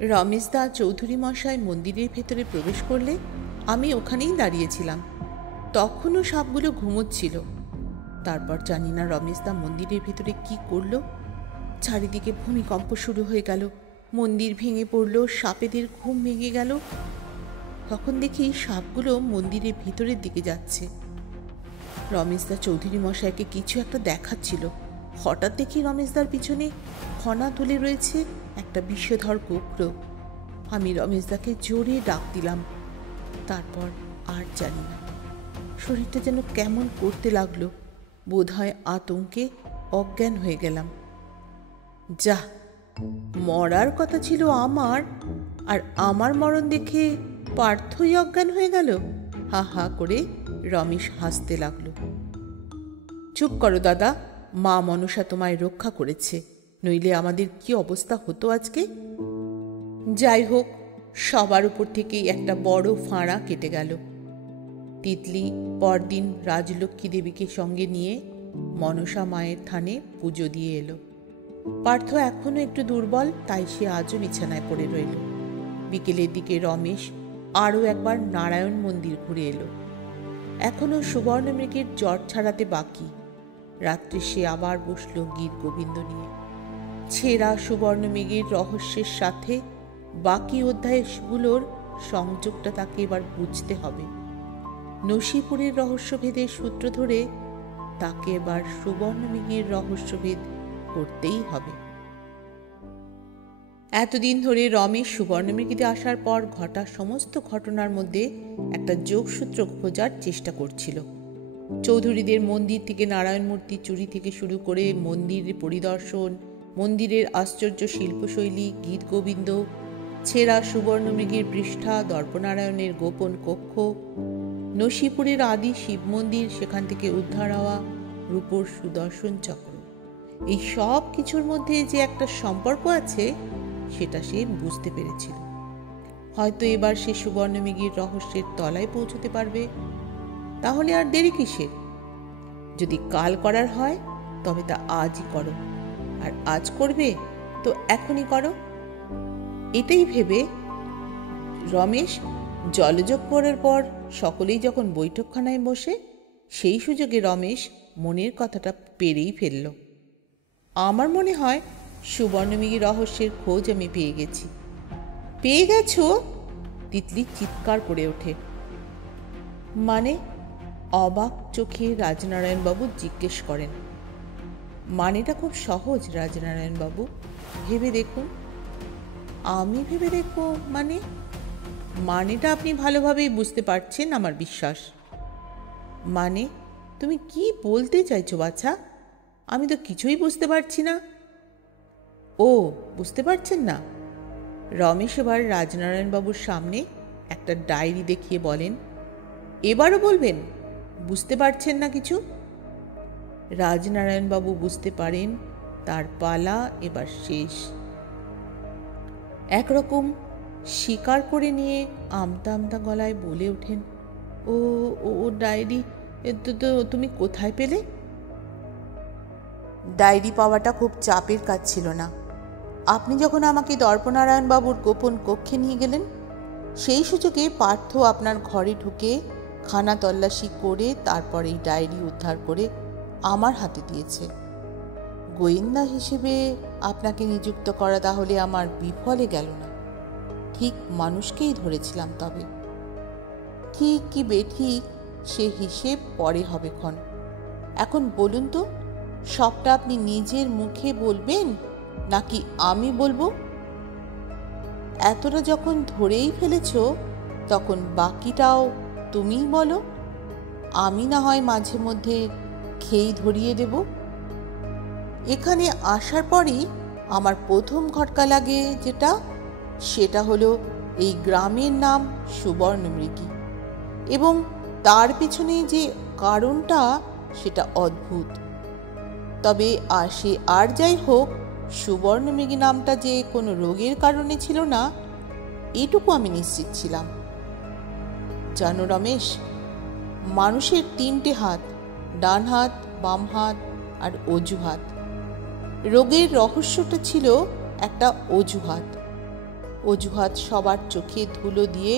রমেশদা চৌধুরী মশাই মন্দিরের ভেতরে প্রবেশ করলে আমি ওখানেই দাঁড়িয়েছিলাম। তখনও সাপগুলো ঘুমোচ্ছিল। তারপর জানি না রমেশদা মন্দিরের ভেতরে কি করল। চারিদিকে ভূমিকম্প শুরু হয়ে গেল, মন্দির ভেঙে পড়ল, সাপেদের ঘুম ভেঙে গেল। তখন দেখি সাপগুলো মন্দিরের ভিতরের দিকে যাচ্ছে। রমেশদা চৌধুরী মশাইকে কিছু একটা দেখাচ্ছিল। হঠাৎ দেখি রমেশদার পিছনে ফনা তুলে রয়েছে একটা বিষধর গোখর। আমি রমেশদাকে জোরে ডাক দিলাম। তারপর আর জানি না, শরীরটা যেন কেমন করতে লাগলো। বোধহয় আতঙ্কে অজ্ঞান হয়ে গেলাম। যা, মরার কথা ছিল আমার, আর আমার মরণ দেখে পার্থই অজ্ঞান হয়ে গেল। হা হা করে রমেশ হাসতে লাগলো। চুপ করো দাদা, মা মনসা তোমায় রক্ষা করেছে, নইলে আমাদের কি অবস্থা হতো আজকে। যাই হোক, সবার উপর থেকেই একটা বড় ফাঁড়া কেটে গেল। তিতলি পরদিন রাজলক্ষ্মী দেবীকে সঙ্গে নিয়ে মনসা মায়ের থানে পুজো দিয়ে এলো। পার্থ এখনো একটু দুর্বল, তাই সে আজও বিছানায় পড়ে রইল। বিকেলের দিকে রমেশ আরও একবার নারায়ণ মন্দির ঘুরে এলো। এখনো সুবর্ণমৃগের জ্বর ছাড়াতে বাকি। রাত্রে সে আবার বসল গীত গোবিন্দ নিয়ে। ছেঁড়া সুবর্ণমৃগের রহস্যের সাথে বাকি অধ্যায়গুলোর সংযোগটা তাকে এবার বুঝতে হবে। নসিপুরের রহস্যভেদের সূত্র ধরে তাকে এবার সুবর্ণমৃগের রহস্যভেদ করতেই হবে। এতদিন ধরে রমেশ সুবর্ণমৃগীতে আসার পর ঘটা সমস্ত ঘটনার মধ্যে একটা যোগসূত্র খোঁজার চেষ্টা করছিল। চৌধুরীদের মন্দির থেকে নারায়ণ মূর্তি চুরি থেকে শুরু করে মন্দিরের পরিদর্শন, মন্দিরের আশ্চর্য শিল্পশৈলী, গীত গোবিন্দ, ছেঁড়া সুবর্ণমৃগের পৃষ্ঠা, দর্পনারায়ণের গোপন কক্ষ, নসিপুরের আদি শিব মন্দির, সেখান থেকে উদ্ধার হওয়া রূপোর সুদর্শন চক্র, এই সব কিছুর মধ্যে যে একটা সম্পর্ক আছে সেটা সে বুঝতে পেরেছিল। হয়তো এবার সে সুবর্ণমৃগীর রহস্যের তলায় পৌঁছতে পারবে। তাহলে আর দেরি কিসের? যদি কাল করার হয় তবে তা আজই করো, আর আজ করবে তো এখনই করো। এটাই ভেবে রমেশ জলযোগ করার পর সকলেই যখন বৈঠকখানায় বসে, সেই সুযোগে রমেশ মনের কথাটা পেরেই ফেলল। আমার মনে হয় সুবর্ণমৃগী রহস্যের খোঁজ আমি পেয়ে গেছি। পেয়ে গেছো? তিতলি চিৎকার করে ওঠে। মানে? অবাক চোখে রাজনারায়ণবাবু জিজ্ঞেস করেন। মানেটা খুব সহজ রাজনারায়ণবাবু, ভেবে দেখুন। আমি ভেবে দেখব মানে? মানেটা আপনি ভালোভাবেই বুঝতে পারছেন আমার বিশ্বাস। মানে? তুমি কি বলতে চাইছো বাছা? আমি তো কিছুই বুঝতে পারছি না। ও, বুঝতে পারছেন না? রমেশ এবার রাজনারায়ণবাবুর সামনে একটা ডায়েরি দেখিয়ে বলেন, এবারও বলবেন বুঝতে পারছেন না কিছু? রাজনারায়ণবাবু বুঝতে পারেন তার পালা এবার শেষ। একরকম স্বীকার করে নিয়ে আমতা আমতা গলায় বলে ওঠেন, ও ও ডায়েরি তো তুমি কোথায় পেলে? ডায়েরি পাওয়াটা খুব চাপের কাজ ছিল না। আপনি যখন আমাকে দর্পনারায়ণবাবুর গোপন কক্ষে নিয়ে গেলেন, সেই সুযোগে পার্থ আপনার ঘরে ঢুকে খানা তল্লাশি করে তারপর এই ডায়েরি উদ্ধার করে আমার হাতে দিয়েছে। গোয়েন্দা হিসেবে আপনাকে নিযুক্ত করা তাহলে আমার বিফলে গেল না। ঠিক মানুষকেই ধরেছিলাম। তবে ঠিক কি বেঠিক সে হিসেব পরে হবে ক্ষণ। এখন বলুন তো, সবটা আপনি নিজের মুখে বলবেন নাকি আমি বলবো? এতটা যখন ধরেই ফেলেছ তখন বাকিটাও তুমিই বলো। আমি না হয় মাঝে মধ্যে খেই ধরিয়ে দেব। এখানে আসার পরই আমার প্রথম খটকা লাগে যেটা, সেটা হলো এই গ্রামের নাম সুবর্ণমৃগী, এবং তার পিছনে যে কারণটা সেটা অদ্ভুত। তবে সে আর যাই হোক, সুবর্ণমৃগী নামটা যে কোনো রোগের কারণে ছিল না এটুকু আমি নিশ্চিত ছিলাম। জানো রমেশ, মানুষের 3টে হাত, ডান হাত, বাম হাত আর অজুহাত। রোগের রহস্যটা ছিল একটা অজুহাত। অজুহাত সবার চোখে ধুলো দিয়ে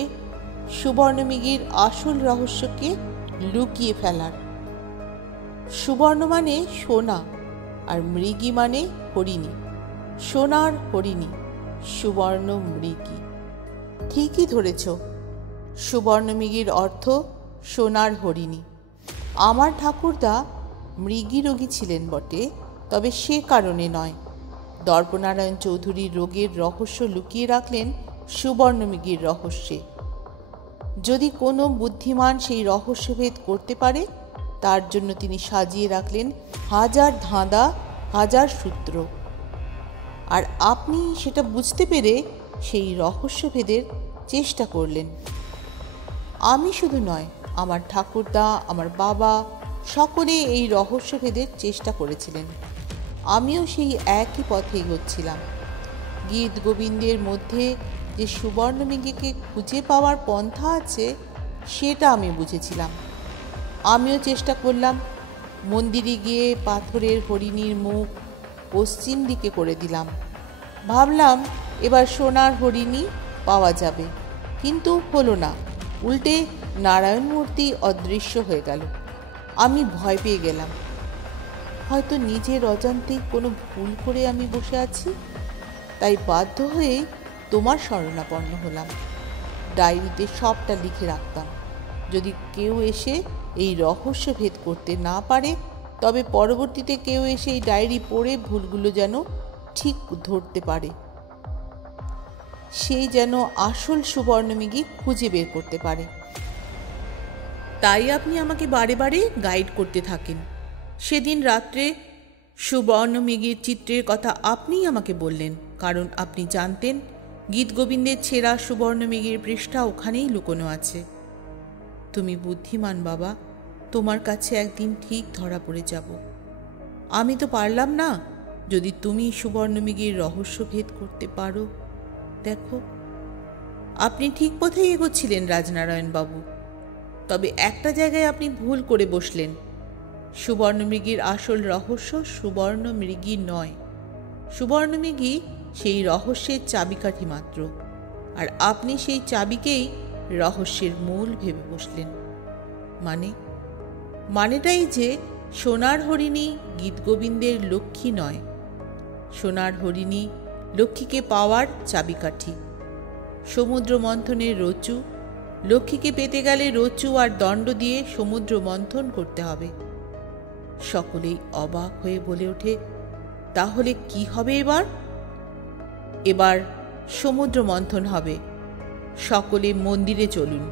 সুবর্ণমৃগীর আসল রহস্যকে লুকিয়ে ফেলার। সুবর্ণ মানে সোনা, আর মৃগী মানে হরিণী। সোনার হরিণী, সুবর্ণ মৃগী। ঠিকই ধরেছ, সুবর্ণমৃগীর অর্থ সোনার হরিণী। আমার ঠাকুরদা মৃগী রোগী ছিলেন বটে, তবে সে কারণে নয়। দর্পনারায়ণ চৌধুরী রোগের রহস্য লুকিয়ে রাখলেন সুবর্ণমৃগীর রহস্যে। যদি কোনো বুদ্ধিমান সেই রহস্যভেদ করতে পারে, তার জন্য তিনি সাজিয়ে রাখলেন হাজার ধাঁধা, হাজার সূত্র। আর আপনি সেটা বুঝতে পেরে সেই রহস্যভেদের চেষ্টা করলেন। আমি শুধু নয়, আমার ঠাকুরদা, আমার বাবা, সকলে এই রহস্যভেদের চেষ্টা করেছিলেন। আমিও সেই একই পথে এগোচ্ছিলাম। গীত গোবিন্দের মধ্যে যে সুবর্ণমৃগীকে খুঁজে পাওয়ার পন্থা আছে, সেটা আমি বুঝেছিলাম। আমিও চেষ্টা করলাম। মন্দিরে গিয়ে পাথরের হরিণীর মুখ পশ্চিম দিকে করে দিলাম। ভাবলাম এবার সোনার হরিণী পাওয়া যাবে, কিন্তু হলো না। উল্টে নারায়ণ মূর্তি অদৃশ্য হয়ে গেল। আমি ভয় পেয়ে গেলাম। হয়তো নিজের অজান্তেই কোনো ভুল করে আমি বসে আছি, তাই বাধ্য হয়ে তোমার শরণাপন্ন হলাম। ডায়েরিতে সবটা লিখে রাখতাম। যদি কেউ এসে এই রহস্য ভেদ করতে না পারে, তবে পরবর্তীতে কেউ এসে এই ডায়েরি পড়ে ভুলগুলো যেন ঠিক ধরতে পারে, সেই যেন আসল সুবর্ণমৃগী খুঁজে বের করতে পারে। তাই আপনি আমাকে বারে বারে গাইড করতে থাকেন। সেদিন রাত্রে সুবর্ণমৃগীর চিত্রের কথা আপনিই আমাকে বললেন, কারণ আপনি জানতেন গীতগোবিন্দের ছেঁড়া সুবর্ণমৃগীর পৃষ্ঠা ওখানেই লুকোনো আছে। তুমি বুদ্ধিমান বাবা, তোমার কাছে একদিন ঠিক ধরা পড়ে যাব। আমি তো পারলাম না। যদি তুমি সুবর্ণমৃগীর রহস্য ভেদ করতে পারো, দেখো। আপনি ঠিক পথেই এগোচ্ছিলেন রাজনারায়ণ বাবু, তবে একটা জায়গায় আপনি ভুল করে বসলেন। সুবর্ণমৃগীর আসল রহস্য সুবর্ণমৃগী নয়। সুবর্ণমৃগী সেই রহস্যের চাবিকাঠি মাত্র, আর আপনি সেই চাবিকেই রহস্যের মূল ভেবে বসলেন। মানেটাই যে সোনার হরিণী গীতগোবিন্দের লক্ষ্মী নয়। সোনার হরিণী লক্ষ্মীকে পাওয়ার চাবিকাঠি। সমুদ্র মন্থনের রচু, লক্ষ্মীকে পেতে গেলে রচু আর দণ্ড দিয়ে সমুদ্র মন্থন করতে হবে। সকলেই অবাক হয়ে বলে ওঠে, তাহলে কি হবে এবার? এবার সমুদ্র মন্থন হবে। সকলে মন্দিরে চলুন।